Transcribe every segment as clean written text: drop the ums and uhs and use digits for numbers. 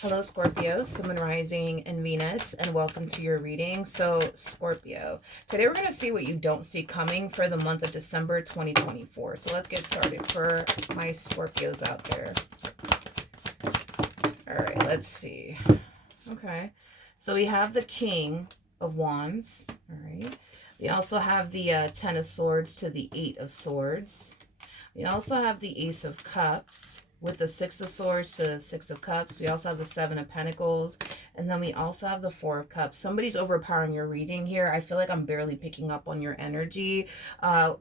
Hello, Scorpio, Sun, Rising, and Venus, and welcome to your reading. So, Scorpio, today we're going to see what you don't see coming for the month of December 2024. So, let's get started for my Scorpios out there. All right, let's see. Okay, so we have the King of Wands. All right, we also have the Ten of Swords to the Eight of Swords. We also have the Ace of Cups with the Six of Swords to the Six of Cups. We also have the Seven of Pentacles. And then we also have the Four of Cups. Somebody's overpowering your reading here. I feel like I'm barely picking up on your energy,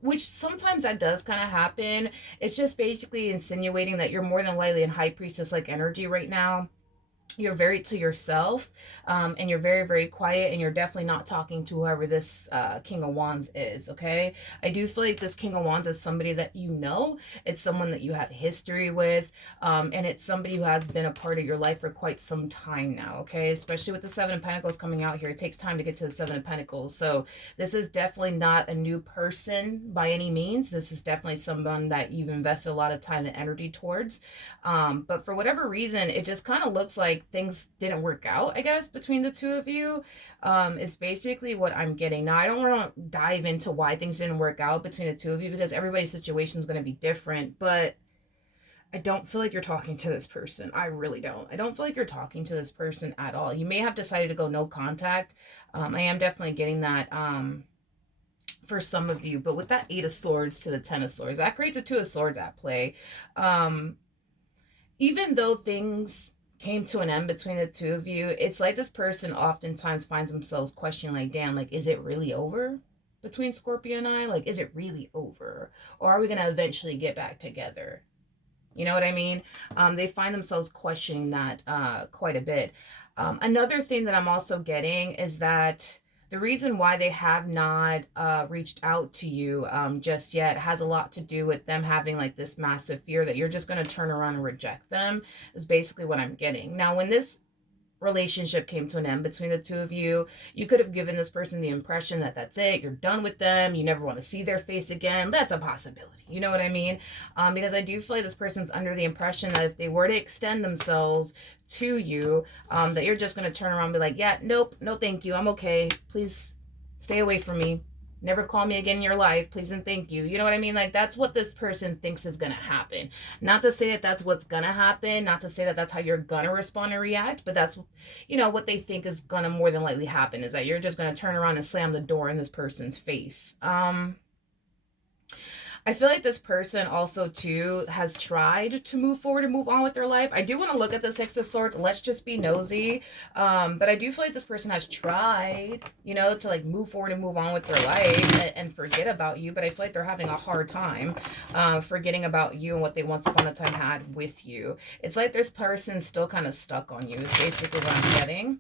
which sometimes that does kind of happen. It's just basically insinuating that you're more than likely in High Priestess-like energy right now. You're very to yourself, and you're very, very quiet, and you're definitely not talking to whoever this King of Wands is, okay? I do feel like this King of Wands is somebody that you know. It's someone that you have history with, and it's somebody who has been a part of your life for quite some time now, okay? Especially with the Seven of Pentacles coming out here. It takes time to get to the Seven of Pentacles, so this is definitely not a new person by any means. This is definitely someone that you've invested a lot of time and energy towards, but for whatever reason, it just kind of looks like things didn't work out, I guess, between the two of you, is basically what I'm getting. Now, I don't want to dive into why things didn't work out between the two of you because everybody's situation is going to be different, but I don't feel like you're talking to this person. I really don't. I don't feel like you're talking to this person at all. You may have decided to go no contact. I am definitely getting that for some of you, but with that Eight of Swords to the Ten of Swords, that creates a Two of Swords at play. Even though things came to an end between the two of you, it's like this person oftentimes finds themselves questioning, like, damn, like, is it really over between Scorpio and I? Like, is it really over? Or are we going to eventually get back together? You know what I mean? They find themselves questioning that quite a bit. Another thing that I'm also getting is that the reason why they have not reached out to you just yet has a lot to do with them having like this massive fear that you're just going to turn around and reject them, is basically what I'm getting. Now, when this relationship came to an end between the two of you, you could have given this person the impression that that's it, you're done with them, you never want to see their face again. That's a possibility. You know what I mean? Because I do feel like this person's under the impression that if they were to extend themselves to you, that you're just going to turn around and be like, yeah, nope, no thank you, I'm okay, please stay away from me, never call me again in your life, please and thank you. You know what I mean? Like, that's what this person thinks is gonna happen. Not to say that that's what's gonna happen, not to say that that's how you're gonna respond and react, but that's, you know, what they think is gonna more than likely happen, is that you're just gonna turn around and slam the door in this person's face. I feel like this person also too has tried to move forward and move on with their life. I do want to look at the Six of Swords. Let's just be nosy. But I do feel like this person has tried, you know, to like move forward and move on with their life and forget about you. But I feel like they're having a hard time forgetting about you and what they once upon a time had with you. It's like this person's still kind of stuck on you is basically what I'm getting.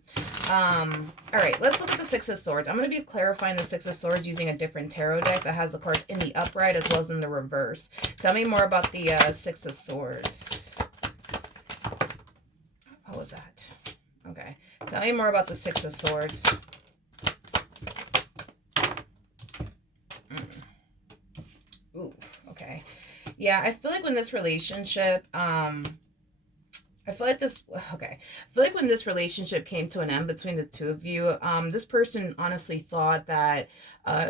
All right, let's look at the Six of Swords. I'm going to be clarifying the Six of Swords using a different tarot deck that has the cards in the upright as well as in the reverse. Tell me more about the Six of Swords. What was that? Okay. Tell me more about the Six of Swords. Ooh, okay. Yeah, I feel like when this relationship, I feel like this, okay. I feel like when this relationship came to an end between the two of you, this person honestly thought that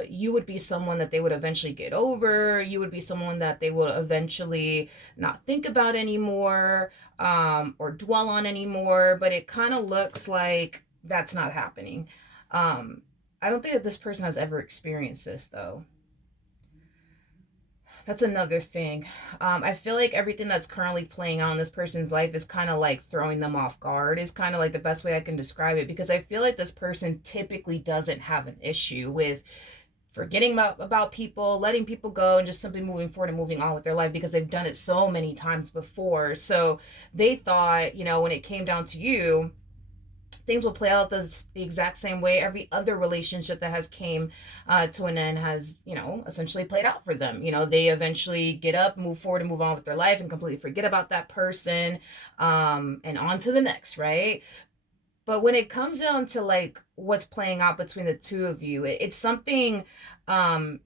you would be someone that they would eventually get over. You would be someone that they will eventually not think about anymore, or dwell on anymore. But it kind of looks like that's not happening. I don't think that this person has ever experienced this, though. That's another thing. I feel like everything that's currently playing out in this person's life is kind of like throwing them off guard, is kind of like the best way I can describe it, because I feel like this person typically doesn't have an issue with forgetting about people, letting people go, and just simply moving forward and moving on with their life because they've done it so many times before. So they thought, you know, when it came down to you, things will play out the exact same way every other relationship that has came to an end has, you know, essentially played out for them. You know, they eventually get up, move forward, and move on with their life and completely forget about that person, and on to the next, right? But when it comes down to like what's playing out between the two of you. It's something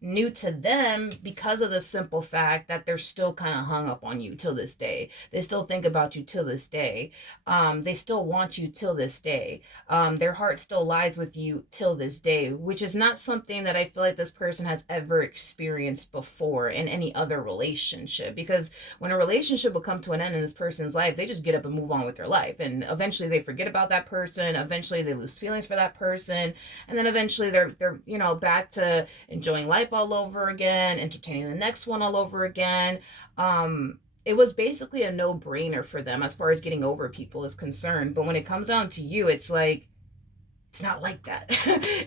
new to them because of the simple fact that they're still kind of hung up on you till this day. They still think about you till this day. They still want you till this day. Their heart still lies with you till this day, which is not something that I feel like this person has ever experienced before in any other relationship. Because when a relationship will come to an end in this person's life, they just get up and move on with their life. And eventually they forget about that person. Eventually they lose feelings for that person. And then eventually they're back to enjoying life all over again, entertaining the next one all over again. It was basically a no-brainer for them as far as getting over people is concerned. But when it comes down to you, it's like, it's not like that.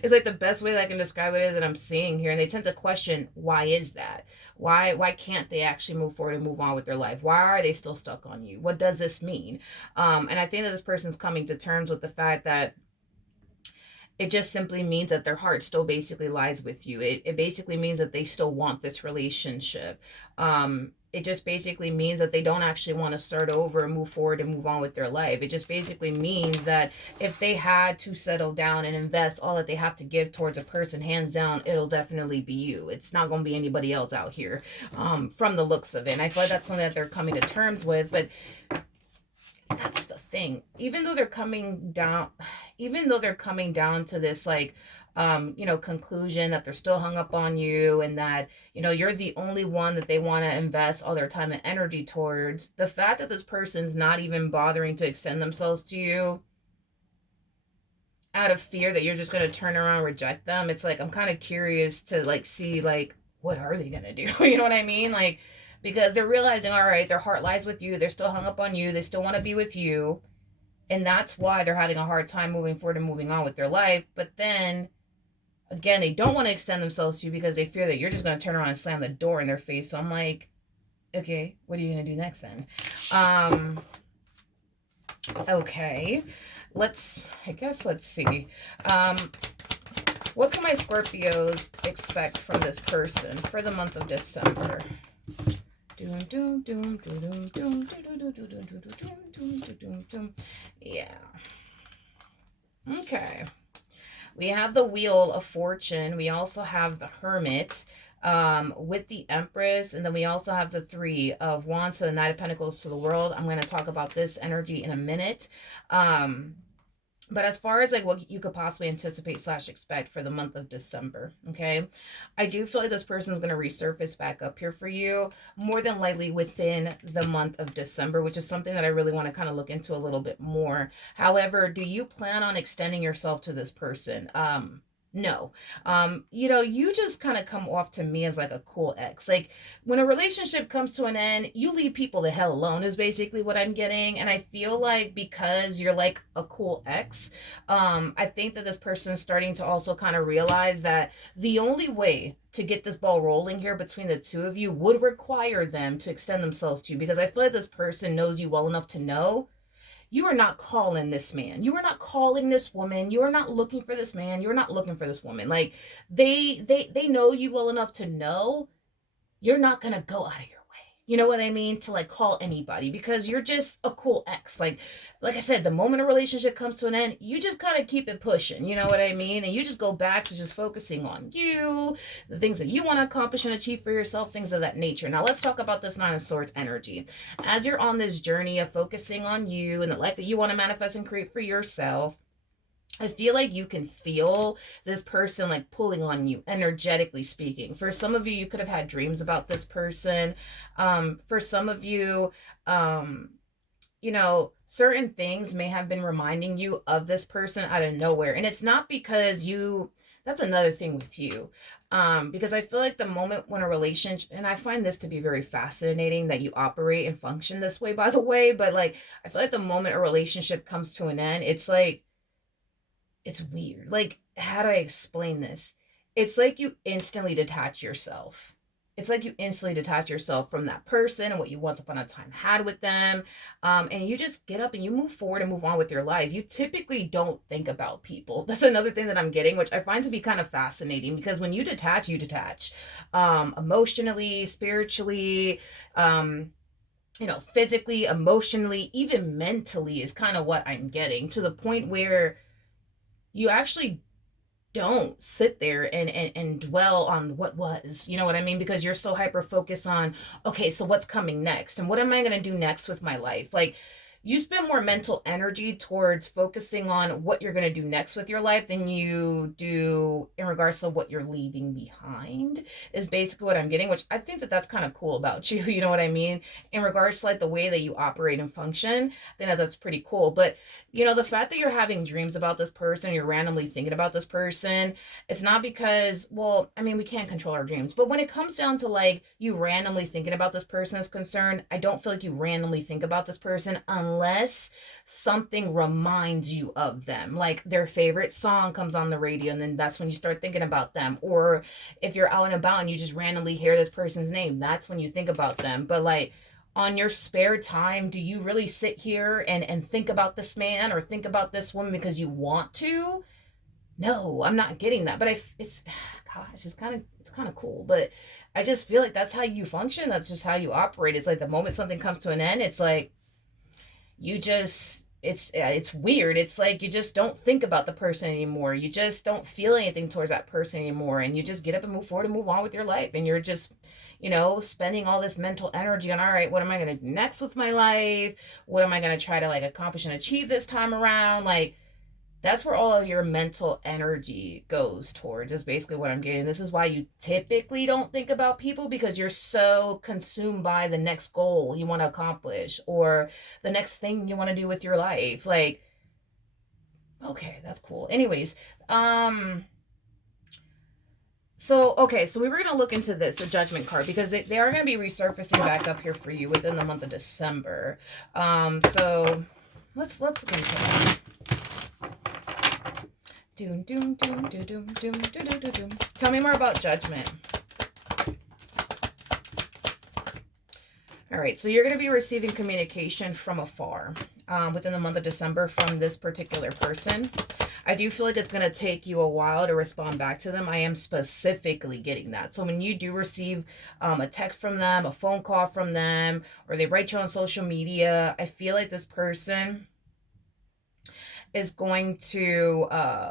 It's like the best way that I can describe it is that I'm seeing here. And they tend to question, why is that? Why can't they actually move forward and move on with their life? Why are they still stuck on you? What does this mean? And I think that this person's coming to terms with the fact that it just simply means that their heart still basically lies with you. It basically means that they still want this relationship. It just basically means that they don't actually want to start over and move forward and move on with their life. It just basically means that if they had to settle down and invest all that they have to give towards a person, hands down, it'll definitely be you. It's not going to be anybody else out here, from the looks of it. And I feel like that's something that they're coming to terms with. But that's the thing. Even though they're coming down to this like conclusion that they're still hung up on you, and that you're the only one that they want to invest all their time and energy towards, the fact that this person's not even bothering to extend themselves to you out of fear that you're just going to turn around and reject them, it's like I'm kind of curious to like see like what are they going to do. You know what I mean? Like, because they're realizing, all right, their heart lies with you, they're still hung up on you, they still want to be with you, and that's why they're having a hard time moving forward and moving on with their life. But then again, they don't want to extend themselves to you because they fear that you're just going to turn around and slam the door in their face. So I'm like, okay, what are you going to do next then? Okay, let's see. What can my Scorpios expect from this person for the month of December? Yeah. Okay. We have the Wheel of Fortune. We also have the Hermit with the Empress. And then we also have the Three of Wands, so the Knight of Pentacles to the World. I'm going to talk about this energy in a minute. But as far as like what you could possibly anticipate / expect for the month of December, okay, I do feel like this person is going to resurface back up here for you more than likely within the month of December, which is something that I really want to kind of look into a little bit more. However, do you plan on extending yourself to this person? No. You just kind of come off to me as like a cool ex. Like when a relationship comes to an end, you leave people the hell alone is basically what I'm getting. And I feel like because you're like a cool ex, I think that this person is starting to also kind of realize that the only way to get this ball rolling here between the two of you would require them to extend themselves to you, because I feel like this person knows you well enough to know you are not calling this man. You are not calling this woman. You are not looking for this man. You're not looking for this woman. Like they know you well enough to know you're not going to go out of your way. You know what I mean? To like call anybody, because you're just a cool ex. Like I said, the moment a relationship comes to an end, you just kind of keep it pushing. You know what I mean? And you just go back to just focusing on you, the things that you want to accomplish and achieve for yourself, things of that nature. Now let's talk about this Nine of Swords energy. As you're on this journey of focusing on you and the life that you want to manifest and create for yourself, I feel like you can feel this person like pulling on you, energetically speaking. For some of you, you could have had dreams about this person. For some of you, certain things may have been reminding you of this person out of nowhere. And it's not because that's another thing with you. Because I feel like the moment when a relationship, and I find this to be very fascinating that you operate and function this way, by the way, but like, I feel like the moment a relationship comes to an end, it's like, it's weird. Like, how do I explain this? It's like you instantly detach yourself. It's like you instantly detach yourself from that person and what you once upon a time had with them. And you just get up and you move forward and move on with your life. You typically don't think about people. That's another thing that I'm getting, which I find to be kind of fascinating, because when you detach, emotionally, spiritually, physically, emotionally, even mentally is kind of what I'm getting, to the point where you actually don't sit there and dwell on what was, you know what I mean? Because you're so hyper focused on, okay, so what's coming next and what am I going to do next with my life? Like, you spend more mental energy towards focusing on what you're going to do next with your life than you do in regards to what you're leaving behind, is basically what I'm getting, which I think that that's kind of cool about you. You know what I mean? In regards to like the way that you operate and function, then that's pretty cool. But you know, the fact that you're having dreams about this person, you're randomly thinking about this person, it's not because, well, I mean, we can't control our dreams, but when it comes down to like you randomly thinking about this person is concerned, I don't feel like you randomly think about this person unless something reminds you of them. Like their favorite song comes on the radio, and then that's when you start thinking about them. Or if you're out and about and you just randomly hear this person's name, that's when you think about them. But like, on your spare time, do you really sit here and think about this man or think about this woman because you want to? No, I'm not getting that. But it's, gosh, it's kind of cool. But I just feel like that's how you function. That's just how you operate. It's like the moment something comes to an end, it's like you just, it's weird. It's like you just don't think about the person anymore. You just don't feel anything towards that person anymore, and you just get up and move forward and move on with your life. And you're just, you know, spending all this mental energy on, all right, what am I going to do next with my life? What am I going to try to like accomplish and achieve this time around? Like, that's where all of your mental energy goes towards, is basically what I'm getting. This is why you typically don't think about people, because you're so consumed by the next goal you want to accomplish or the next thing you want to do with your life. Like, okay, that's cool. Anyways, so okay, so we were gonna look into this, the Judgment card, because they are gonna be resurfacing back up here for you within the month of December. So let's look into that. Doom, doom, doom, doom, doom, doom, doom, doom, doom. Tell me more about Judgment. All right, so you're going to be receiving communication from afar within the month of December from this particular person. I do feel like it's going to take you a while to respond back to them. I am specifically getting that. So when you do receive a text from them, a phone call from them, or they write you on social media, I feel like this person is going to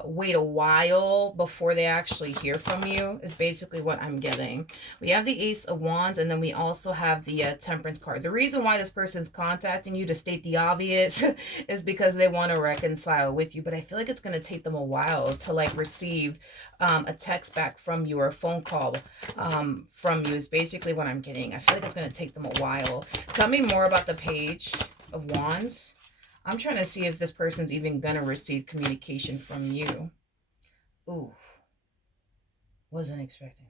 wait a while before they actually hear from you, is basically what I'm getting. We have the Ace of Wands, and then we also have the Temperance card. The reason why this person's contacting you, to state the obvious, is because they want to reconcile with you, but I feel like it's going to take them a while to like receive a text back from you or a phone call from you, is basically what I'm getting. I feel like it's going to take them a while. Tell me more about the Page of Wands. I'm trying to see if this person's even going to receive communication from you. Ooh. Wasn't expecting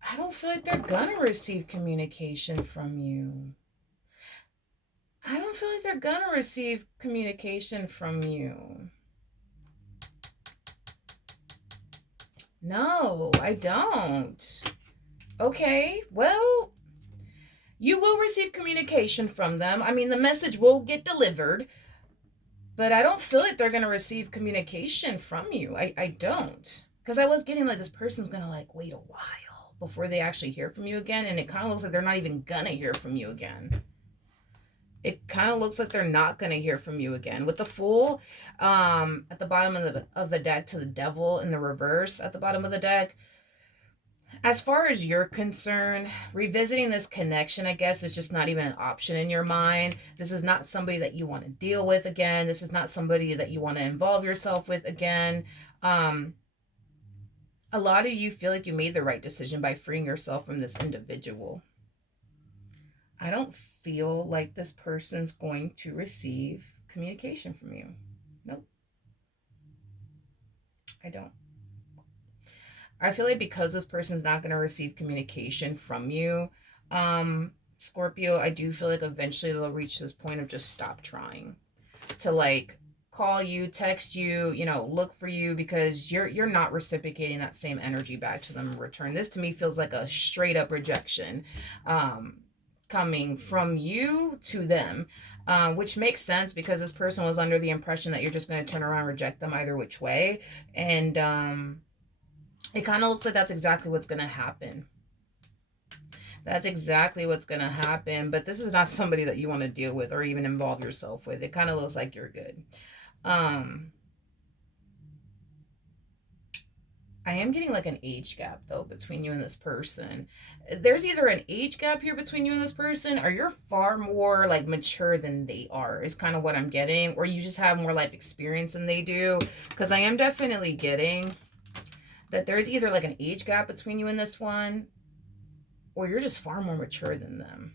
that. I don't feel like they're going to receive communication from you. I don't feel like they're going to receive communication from you. No, I don't. Okay, well, you will receive communication from them. I mean, the message will get delivered, but I don't feel like they're going to receive communication from you. I don't. Because I was getting like this person's going to like wait a while before they actually hear from you again. And it kind of looks like they're not even going to hear from you again. It kind of looks like they're not going to hear from you again. With the Fool at the bottom of the deck, to the Devil in the reverse at the bottom of the deck, as far as you're concerned, revisiting this connection, I guess, is just not even an option in your mind. This is not somebody that you want to deal with again. This is not somebody that you want to involve yourself with again. A lot of you feel like you made the right decision by freeing yourself from this individual. I don't feel like this person's going to receive communication from you. Nope. I don't. I feel like because this person's not going to receive communication from you, Scorpio, I do feel like eventually they'll reach this point of just stop trying to like call you, text you, you know, look for you, because you're not reciprocating that same energy back to them in return. This to me feels like a straight up rejection coming from you to them, which makes sense because this person was under the impression that you're just going to turn around and reject them either which way. And it kind of looks like that's exactly what's going to happen. That's exactly what's going to happen. But this is not somebody that you want to deal with or even involve yourself with. It kind of looks like you're good. Um, I am getting like an age gap though between you and this person. There's either an age gap here between you and this person, or you're far more like mature than they are, is kind of what I'm getting, or you just have more life experience than they do. Because I am definitely getting that there's either like an age gap between you and this one, or you're just far more mature than them.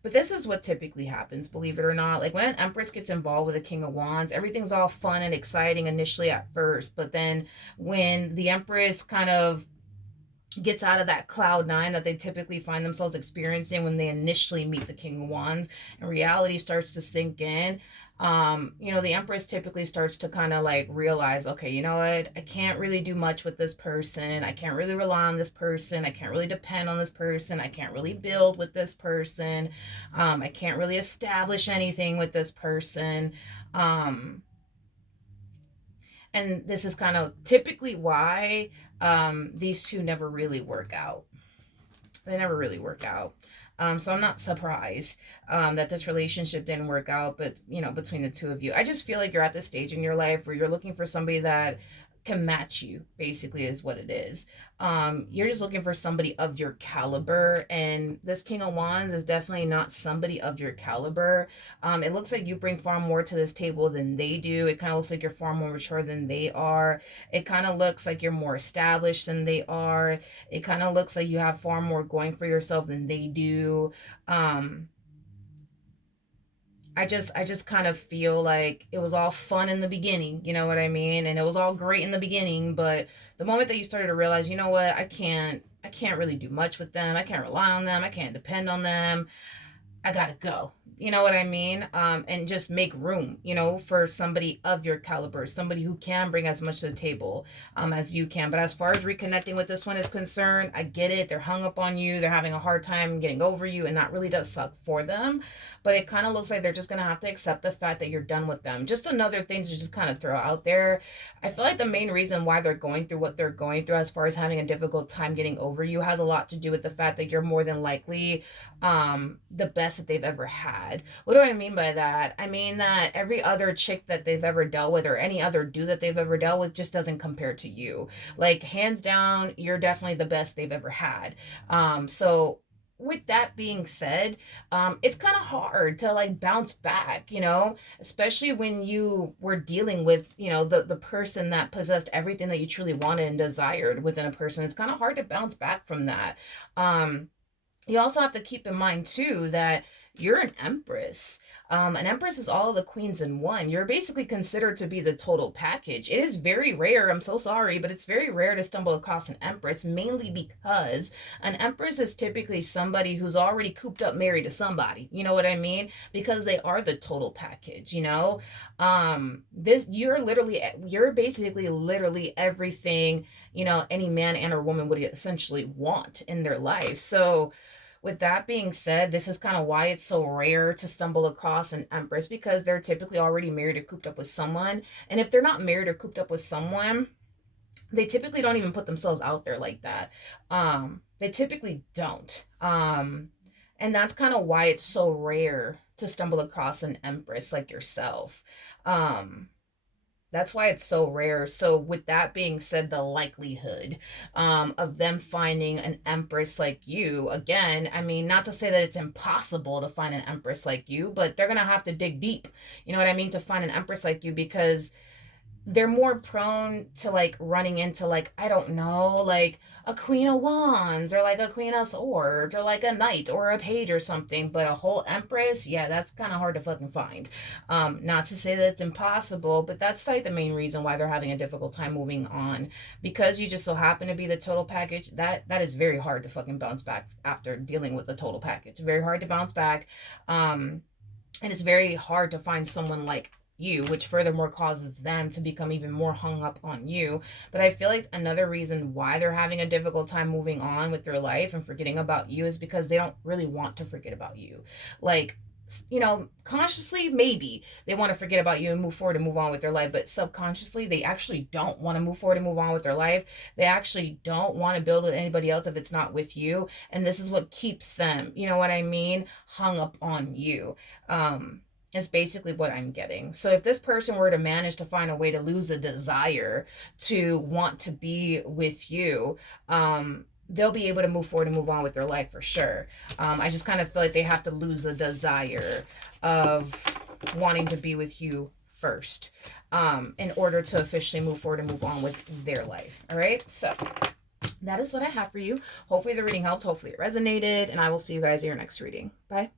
But this is what typically happens, believe it or not. Like when an Empress gets involved with a King of Wands, everything's all fun and exciting initially at first. But then when the Empress kind of gets out of that cloud nine that they typically find themselves experiencing when they initially meet the King of Wands, and reality starts to sink in, the Empress typically starts to kind of like realize, okay, you know what, I can't really do much with this person, I can't really rely on this person, I can't really depend on this person, I can't really build with this person, I can't really establish anything with this person. And this is kind of typically why these two never really work out. They never really work out. So I'm not surprised that this relationship didn't work out, but between the two of you, I just feel like you're at this stage in your life where you're looking for somebody that can match you, basically, is what it is. You're just looking for somebody of your caliber, and this King of Wands is definitely not somebody of your caliber. It looks like you bring far more to this table than they do. It kind of looks like you're far more mature than they are. It kind of looks like you're more established than they are. It kind of looks like you have far more going for yourself than they do. um I just kind of feel like it was all fun in the beginning, you know what I mean? And it was all great in the beginning, but the moment that you started to realize, you know what, I can't really do much with them. I can't rely on them. I can't depend on them. I gotta go. You know what I mean? And just make room, for somebody of your caliber, somebody who can bring as much to the table as you can. But as far as reconnecting with this one is concerned, I get it. They're hung up on you. They're having a hard time getting over you, and that really does suck for them. But it kind of looks like they're just gonna have to accept the fact that you're done with them. Just another thing to just kind of throw out there. I feel like the main reason why they're going through what they're going through, as far as having a difficult time getting over you, has a lot to do with the fact that you're more than likely the best that they've ever had. What do I mean by that? I mean that every other chick that they've ever dealt with, or any other dude that they've ever dealt with, just doesn't compare to you. Like, hands down, you're definitely the best they've ever had. So with that being said, it's kind of hard to like bounce back, especially when you were dealing with, the person that possessed everything that you truly wanted and desired within a person. It's kind of hard to bounce back from that. You also have to keep in mind too that you're an empress. An empress is all of the queens in one. You're basically considered to be the total package. It is very rare, I'm so sorry, but it's very rare to stumble across an empress, mainly because an empress is typically somebody who's already cooped up married to somebody. You know what I mean? Because they are the total package, This you're basically literally everything, any man and or woman would essentially want in their life. So with that being said, this is kind of why it's so rare to stumble across an empress, because they're typically already married or cooped up with someone. And if they're not married or cooped up with someone, they typically don't even put themselves out there like that. They typically don't. And that's kind of why it's so rare to stumble across an empress like yourself. That's why it's so rare. So with that being said, the likelihood of them finding an empress like you, again, I mean, not to say that it's impossible to find an empress like you, but they're going to have to dig deep, you know what I mean, to find an empress like you, because they're more prone to like running into, like, I don't know, like a Queen of Wands, or like a Queen of Swords, or like a Knight or a Page or something. But a whole Empress, yeah, that's kind of hard to fucking find. Not to say that it's impossible, but that's like the main reason why they're having a difficult time moving on, because you just so happen to be the total package. That is very hard to fucking bounce back after dealing with the total package. Very hard to bounce back. And it's very hard to find someone like you, which furthermore causes them to become even more hung up on you. But I feel like another reason why they're having a difficult time moving on with their life and forgetting about you is because they don't really want to forget about you. Like, consciously, maybe they want to forget about you and move forward and move on with their life, but subconsciously, they actually don't want to move forward and move on with their life. They actually don't want to build with anybody else if it's not with you. And this is what keeps them, you know what I mean, hung up on you. is basically what I'm getting. So if this person were to manage to find a way to lose the desire to want to be with you, they'll be able to move forward and move on with their life for sure. I just kind of feel like they have to lose the desire of wanting to be with you first, in order to officially move forward and move on with their life. All right. So that is what I have for you. Hopefully the reading helped. Hopefully it resonated. And I will see you guys in your next reading. Bye.